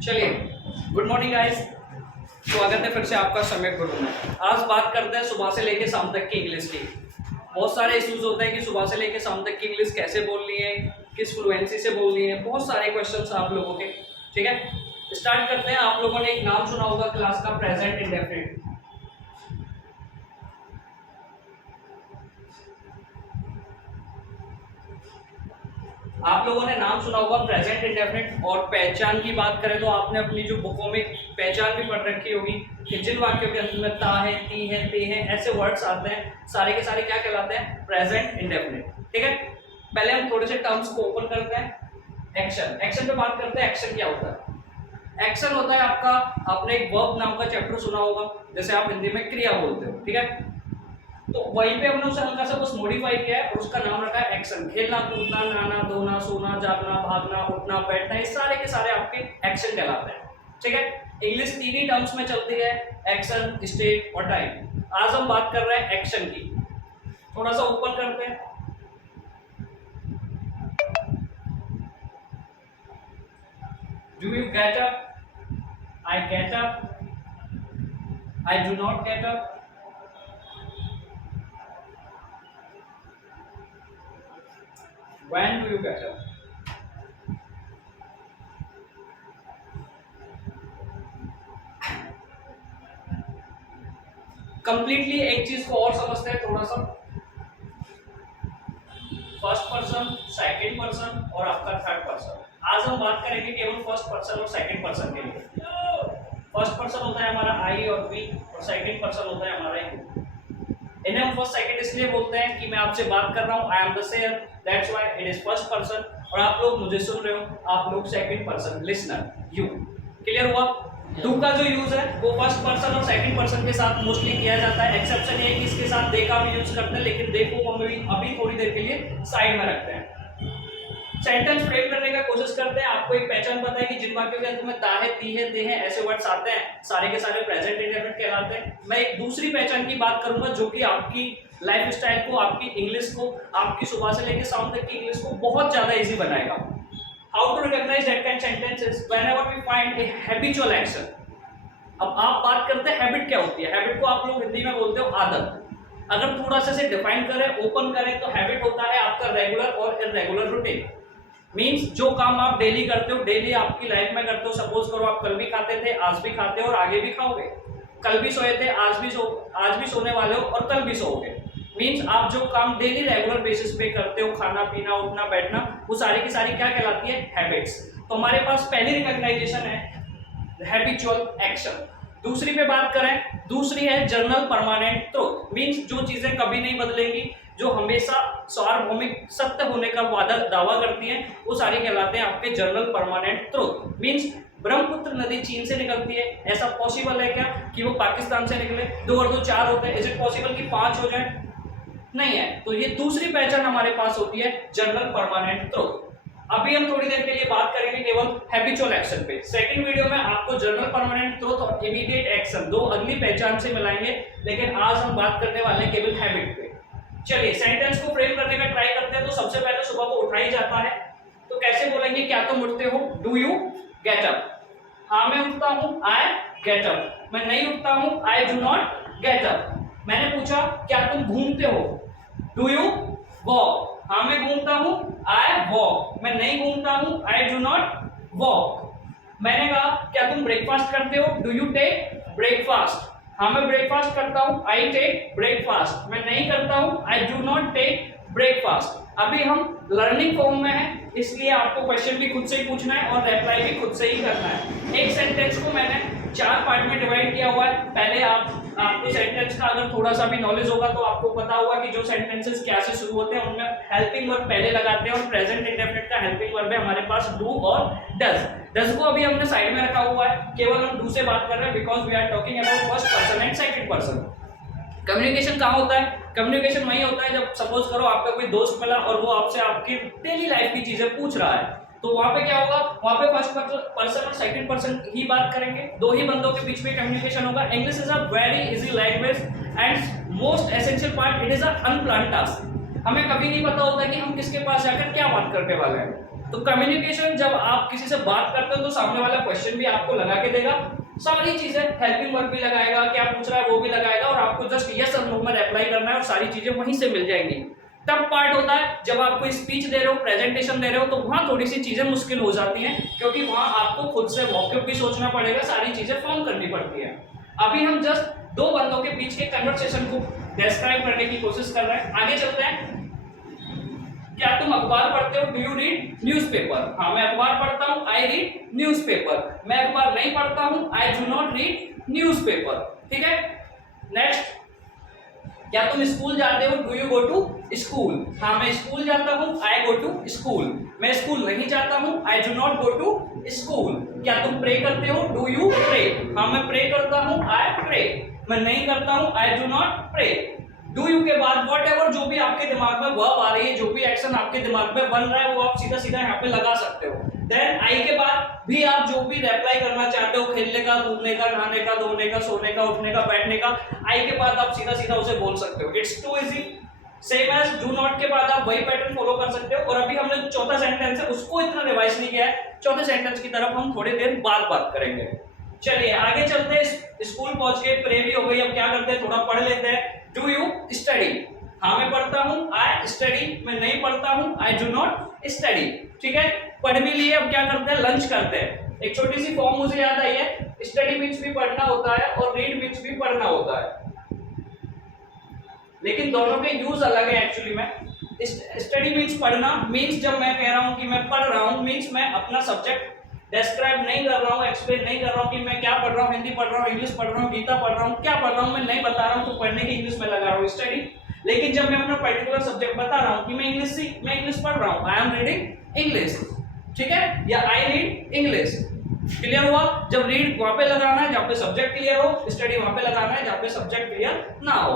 चलिए, good morning guys. स्वागत है फिर से आपका सम्यक गुरु में। आज बात करते हैं सुबह से लेकर शाम तक की इंग्लिश की। बहुत सारे इश्यूज होते हैं कि सुबह से लेकर शाम तक की इंग्लिश कैसे बोलनी है, किस फ्लुएंसी से बोलनी है, बहुत सारे क्वेश्चंस आप लोगों के। ठीक है, स्टार्ट करते हैं। आप लोगों ने एक नाम सुना होगा क्लास का, प्रेजेंट इंडेफिनिट। आप लोगों ने नाम सुना होगा प्रेजेंट इंडेफिनिट। और पहचान की बात करें तो आपने अपनी जो बुकों में पहचान भी पढ़ रखी होगी कि जिन वाक्यों के अंत में ता है, ती है, ते है, ऐसे वर्ड्स आते हैं, सारे के सारे क्या कहलाते हैं? Present indefinite. ठीक है, पहले हम थोड़े से टर्म्स को ओपन करते हैं। एक्शन पे बात करते हैं। एक्शन क्या होता है? एक्शन होता है आपका, आपने एक वर्ब नाम का चैप्टर सुना होगा, जैसे आप हिंदी में क्रिया बोलते हो। ठीक है, तो वहीं पे हमने उसे हल्का सा बस मॉडिफाई किया है और उसका नाम रखा है एक्शन। खेलना, कूदना, नहाना, धोना, सोना, जागना, भागना, उठना, बैठना, ये सारे के सारे आपके एक्शन कहलाते हैं। ठीक है, इंग्लिश तीन ही टर्म्स में चलती है, एक्शन, स्टेट और टाइम। आज हम बात कर रहे हैं एक्शन की। थोड़ा सा ओपन करते हैं। Do you get up? I get up. I do not get up. When do you get up? Completely एक चीज को और समझते हैं थोड़ा सा। फर्स्ट पर्सन, सेकंड पर्सन और आपका थर्ड पर्सन। आज हम बात करेंगे केवल फर्स्ट पर्सन और सेकंड पर्सन के लिए। फर्स्ट पर्सन होता है हमारा आई और वी, और सेकंड पर्सन होता है हमारा यू। इन्हें हम फर्स्ट सेकंड इसलिए बोलते हैं कि मैं आपसे बात कर रहा हूं, I am the share, that's why it is first person, और आप लोग मुझे सुन रहे हो, आप लोग second person, listener, you. Clear हुआ? डू का जो यूज है वो फर्स्ट पर्सन और सेकंड पर्सन के साथ मोस्टली किया जाता है। एक्सेप्शन ये है कि इसके साथ दे का भी यूज करते हैं, लेकिन दे को हम अभी थोड़ी देर के लिए साइड में रखते हैं। सेंटेंस फ्रेम करने का कोशिश करते हैं। आपको एक पहचान पता है कि जिन वाक्यों के अंत में ता है, ती है, ते है, ऐसे वर्ड्स आते हैं, सारे के सारे प्रेजेंट इंडेफिनिट कहलाते हैं। मैं एक दूसरी पहचान की बात करूंगा जो कि आपकी लाइफ स्टाइल को, आपकी इंग्लिश को, आपकी सुबह से लेकर शाम तक की इंग्लिश को बहुत ज्यादा इजी बनाएगा। How to recognise that kind sentences whenever we find a habitual action. अब आप बात करते हैं हैबिट क्या होती है। हैबिट को आप लोग हिंदी में बोलते हो आदत। अगर थोड़ा सा इसे डिफाइन करें, ओपन करें, तो हैबिट होता है आपका रेगुलर और इररेगुलर रूटीन। मीन्स जो काम आप डेली करते हो, डेली आपकी लाइफ में करते हो। सपोज करो आप कल भी खाते थे, आज भी खाते हो और आगे भी खाओगे। कल भी सोए थे, आज भी सोने वाले हो और कल भी सोओगे। मीन्स आप जो काम डेली रेगुलर बेसिस पे करते हो, खाना पीना, उठना बैठना, वो सारी की सारी क्या कहलाती है? हैबिट्स। तो हमारे पास पहली रिकॉग्नाइजेशन है हैबिचुअल एक्शन। दूसरी पे बात करें, दूसरी है जर्नल परमानेंट ट्रूथ। मीन्स जो चीजें कभी नहीं बदलेंगी, जो हमेशा सार्वभौमिक सत्य होने का दावा करती हैं, वो सारी कहलाते हैं आपके journal permanent truth. Means Brahmaputra नदी चीन से निकलती है, ऐसा पॉसिबल है क्या कि वो पाकिस्तान से निकले? 2 और 2 4 होते हैं, इज इट पॉसिबल कि 5 हो जाए? नहीं है। तो ये दूसरी पहचान हमारे पास होती है जर्नल परमानेंट ट्रूथ। अभी हम थोड़ी देर के लिए बात करेंगे केवल हैबिचुअल एक्शन पे। सेकंड वीडियो में आपको जर्नल परमानेंट ट्रूथ और इमीडिएट एक्शन, दो अगली पहचान से मिलाएंगे, लेकिन आज हम बात करने वाले हैं केवल हैबिट पे। चलिए, सेंटेंस को फ्रेम करने का ट्राई करते हैं। तो सबसे पहले सुबह को उठा ही जाता है, तो कैसे बोलेंगे? क्या तुम उठते हो? Do you get up? हाँ मैं उठता हूँ, आई गेट अप। मैं नहीं उठता हूँ, I do not get up. मैंने पूछा क्या तुम घूमते हो? Do you walk? हाँ मैं घूमता हूँ, आई वॉक। मैं नहीं घूमता हूँ, आई डू नॉट वॉक। मैंने कहा क्या तुम ब्रेकफास्ट करते हो? Do you take breakfast? हाँ मैं ब्रेकफास्ट करता हूँ, आई टेक ब्रेकफास्ट। मैं नहीं करता हूँ, I do not take breakfast. अभी हम लर्निंग फॉर्म में हैं, इसलिए आपको क्वेश्चन भी खुद से ही पूछना है और रिप्लाई भी खुद से ही करना है। एक सेंटेंस को मैंने 4 पार्ट में डिवाइड किया हुआ है। पहले आपको सेंटेंस का अगर थोड़ा सा भी नॉलेज होगा तो आपको पता होगा कि जो सेंटेंसेस क्या से शुरू होते हैं उनमें हेल्पिंग वर्ब पहले लगाते हैं, और प्रेजेंट इंडेफिनिट का हेल्पिंग वर्ब है हमारे पास डू और डज। डज को अभी हमने साइड में रखा हुआ है, केवल हम डू से बात कर रहे हैं, because we are talking about first person and second person. Communication कहाँ होता है? कम्युनिकेशन वही होता है जब सपोज करो आपका कोई दोस्त मिला और वो आपसे आपकी डेली लाइफ की चीजें पूछ रहा है, तो वहां पे क्या होगा? वहां पे फर्स्ट पर्सन और सेकंड पर्सन ही बात करेंगे, दो ही बंदों के बीच में कम्युनिकेशन होगा। English is a very easy language and most essential part, it is a unplanned task. हमें कभी नहीं पता होता कि हम किसके पास जाकर क्या बात करने वाले हैं। तो कम्युनिकेशन, जब आप किसी से बात करते हो तो सामने वाला क्वेश्चन भी आपको लगा के देगा, सारी चीजें, हेल्पिंग वर्ब भी लगाएगा, क्या पूछ रहा है वो भी लगाएगा, और आपको जस्ट यस और नो में रिप्लाई करना है और सारी चीजें वहीं से मिल जाएंगी। तब पार्ट होता है जब आपको स्पीच दे रहे हो, प्रेजेंटेशन दे रहे हो, तो वहां थोड़ी सी चीजें मुश्किल हो जाती हैं, क्योंकि वहां आपको खुद से वॉकअप भी सोचना पड़ेगा, सारी चीजें फॉर्म करनी पड़ती है। अभी हम जस्ट दो बंदों के बीच के कन्वर्सेशन को डिस्क्राइब करने की कोशिश कर रहे हैं। आगे चलते हैं। क्या तुम अखबार पढ़ते हो? Do you read newspaper? हाँ, मैं अखबार पढ़ता हूँ, आई रीड न्यूज़पेपर। मैं अखबार नहीं पढ़ता हूँ, I do not read newspaper. ठीक है, नेक्स्ट। क्या तुम स्कूल जाते हो? Do you go to school? हाँ, मैं स्कूल जाता हूँ, आई गो टू स्कूल। मैं स्कूल नहीं जाता हूँ, I do not go to school. क्या तुम प्रे करते हो? Do you pray? हाँ, मैं प्रे करता हूँ, आई प्रे। मैं नहीं करता हूँ, I do not pray. Do you के बाद वॉट एवर जो भी आपके दिमाग में वर्ब आ रही है, जो भी एक्शन आपके दिमाग में बन रहा है, वो आप सीधा सीधा यहाँ पे लगा सकते हो। देन आई के बाद भी आप जो भी रिप्लाई करना चाहते हो, खेलने का, कूदने का, नहाने का, धोने का, सोने का, उठने का, बैठने का, आई के बाद आप सीधा सीधा उसे बोल सकते हो। It's too easy. Same as do not के बाद आप वही पैटर्न फॉलो कर सकते हो। और अभी हमने चौथा सेंटेंस है उसको इतना रिवाइज नहीं किया है, चौथे सेंटेंस की तरफ हम थोड़ी देर बाद बात करेंगे। चलिए आगे चलते हैं। स्कूल पहुंच के प्रे भी हो गई, अब क्या करते हैं, थोड़ा पढ़ लेते हैं। Do you study? हाँ, मैं पढ़ता हूँ, आई स्टडी। मैं नहीं पढ़ता हूँ, आई डू नॉट स्टडी। ठीक है, पढ़ भी लिए, अब क्या करते हैं, लंच करते हैं। एक छोटी सी फॉर्म मुझे याद आई है, स्टडी मीन्स भी पढ़ना होता है और रीड मीन्स भी पढ़ना होता है, लेकिन दोनों के यूज अलग है एक्चुअली में। स्टडी मीन्स पढ़ना, मीन्स जब मैं कह रहा हूँ कि मैं पढ़ रहा हूँ, मीन्स मैं अपना सब्जेक्ट डिस्क्राइब नहीं कर रहा हूँ, एक्सप्लेन नहीं कर रहा हूँ कि मैं क्या पढ़ रहा हूँ, हिंदी पढ़ रहा हूँ, इंग्लिश पढ़ रहा हूँ, गीता पढ़ रहा हूँ, क्या पढ़ रहा हूँ मैं नहीं बता रहा हूँ, तो पढ़ने की इंग्लिश में लगा रहा हूँ स्टडी। लेकिन जब मैं अपना पर्टिकुलर सब्जेक्ट बता रहा हूँ कि मैं इंग्लिश पढ़ रहा हूँ, आई एम रीडिंग इंग्लिश, ठीक है, या आई रीड इंग्लिश। क्लियर हुआ? जब रीड वहां पे लगाना है जहाँ पे सब्जेक्ट क्लियर हो, स्टडी वहां पे लगाना है जहाँ पे सब्जेक्ट क्लियर ना हो।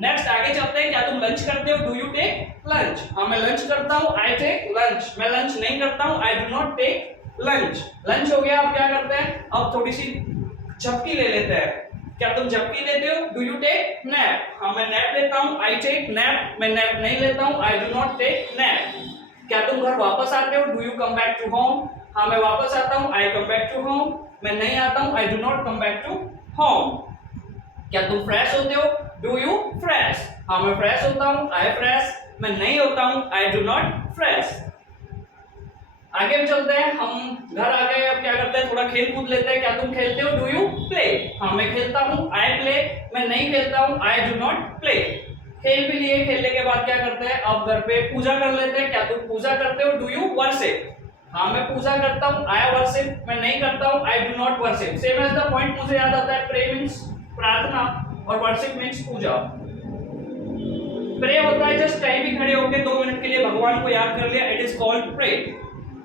नेक्स्ट आगे चलते हैं। क्या तुम लंच करते हो? Do you take lunch? हाँ, मैं लंच करता हूँ, आई टेक लंच। मैं लंच नहीं करता हूँ, I do not take lunch. Lunch हो गया, अब क्या करते हैं, अब थोड़ी सी झपकी ले लेते हैं। क्या तुम झपकी लेते हो? Do you take nap? हाँ, मैं नैप लेता हूँ, आई टेक नैप। मैं नैप नहीं लेता हूँ, I do not take nap. क्या तुम घर वापस आते हो? Do you come back to home? हाँ, मैं वापस आता हूँ, I come back to home. मैं नहीं आता हूँ, I do not come back to home. क्या तुम फ्रेश होते हो? Do you fresh? हाँ, मैं फ्रेश होता हूँ, आई फ्रेश। मैं नहीं होता हूँ, आई डू नॉट फ्रेश। आगे भी चलते हैं। हम घर आ गए, अब क्या करते हैं, थोड़ा खेल कूद लेते हैं। क्या तुम खेलते हो? Do you play? हाँ, मैं खेलता हूँ, आई प्ले। मैं नहीं खेलता हूँ, आई डू नॉट प्ले। खेल भी लिए, खेलने के बाद क्या करते हैं, अब घर पे पूजा कर लेते हैं। क्या तुम पूजा करते हो? Do you worship? हाँ, मैं पूजा करता हूँ, आई वर्शिप। मैं नहीं करता हूँ, I do not worship. Same as the point मुझे याद आता है, प्रे मीन्स प्रार्थना और वर्शिप मीन्स पूजा। प्रे होता है जस्ट कहीं भी खड़े होकर 2 मिनट के लिए भगवान को याद कर लिया, इट इज कॉल्ड प्रे।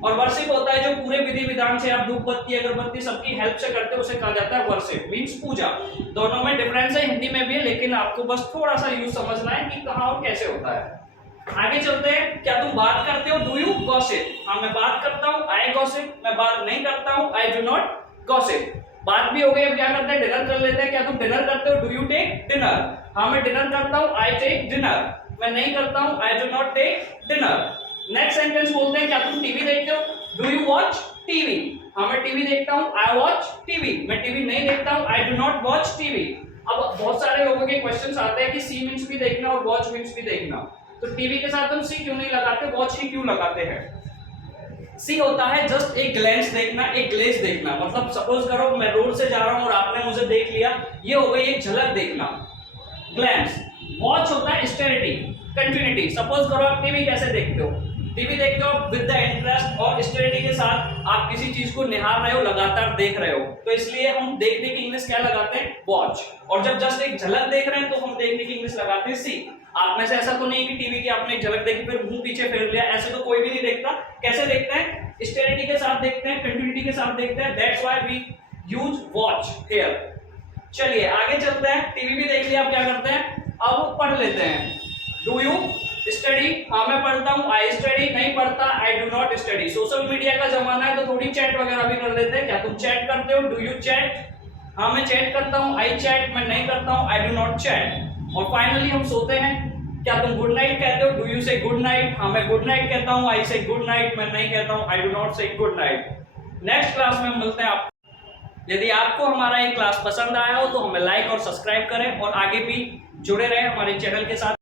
और वर्शिप होता है जो पूरे विधि विधान से आप धूप बत्ती अगरबत्ती सबकी हेल्प से करते हो, उसे कहा जाता है वर्शिप मींस पूजा। दोनों में डिफरेंस है, हिंदी में भी है, लेकिन आपको बस थोड़ा सा यूज समझना है कि कहां और कैसे होता है। आगे चलते हैं। क्या तुम बात करते हो? Do you gossip? हाँ, मैं बात करता हूँ, आई गॉसिप। मैं बात नहीं करता हूँ, आई डू नॉट गॉसिप। बात भी हो गई, अब क्या करते हैं, डिनर कर लेते हैं। क्या तुम डिनर करते हो? Do you take dinner? हाँ, मैं डिनर करता हूँ, आई टेक डिनर। मैं नहीं करता हूँ, I do not take dinner. Next sentence बोलते हैं। क्या तुम टीवी देखते हो? Do you watch TV? हाँ, मैं टीवी देखता हूँ, आई वॉच टीवी। मैं टीवी नहीं देखता हूँ, I do not watch TV. अब बहुत सारे लोगों के क्वेश्चंस आते हैं कि सी मीन्स भी देखना और वॉच मीन्स भी देखना, तो टीवी के साथ हम सी क्यों नहीं लगाते, वॉच ही क्यों लगाते हैं? सी होता है जस्ट एक ग्लैंस देखना, एक ग्लेज देखना। मतलब सपोज करो मैं रोड से जा रहा हूँ और आपने मुझे देख लिया, ये हो गई एक झलक देखना, ग्लैंस। वॉच होता है स्टेरिटी, कंटिन्यूटी। सपोज करो आप टीवी कैसे देखते हो, टीवी देखते हो विद द इंटरेस्ट और स्टेरिटी के साथ, आप किसी चीज को निहार रहे हो, लगातार देख रहे हो, तो इसलिए हम देखने की इंग्लिश क्या लगाते हैं, वॉच। और जब जस्ट एक झलक देख रहे हैं तो हम देखने की इंग्लिश लगाते हैं सी। आप में से ऐसा तो नहीं कि टीवी की आपने एक झलक देखी फिर मुंह पीछे फेर लिया, ऐसे तो कोई भी नहीं देखता। कैसे देखते हैं? स्टेरिटी के साथ देखते हैं, कंटिन्यूटी के साथ देखते हैं, that's why we use watch here. चलिए आगे चलते हैं। टीवी भी देख लिया, अब क्या करते हैं, अब पढ़ लेते हैं। Do you study? हाँ, मैं पढ़ता हूँ, आई स्टडी। नहीं पढ़ता, आई do not study. Social media का जमाना है तो थोड़ी चैट वगैरह भी कर लेते हैं। क्या तुम चैट करते हो? Do you chat? हाँ, मैं चैट करता हूँ, आई चैट। मैं नहीं करता हूँ, आई डू नॉट चैट। और फाइनली हम सोते हैं। क्या तुम गुड नाइट कहते हो? डू यू से गुड नाइट? हाँ मैं गुड नाइट कहता हूँ, आई से गुड नाइट। मैं नहीं कहता हूँ, आई डू नॉट से गुड नाइट। नेक्स्ट क्लास में मिलते हैं आप। यदि आपको हमारा ये क्लास पसंद आया हो तो हमें लाइक और सब्सक्राइब करें और आगे भी जुड़े रहें हमारे चैनल के साथ।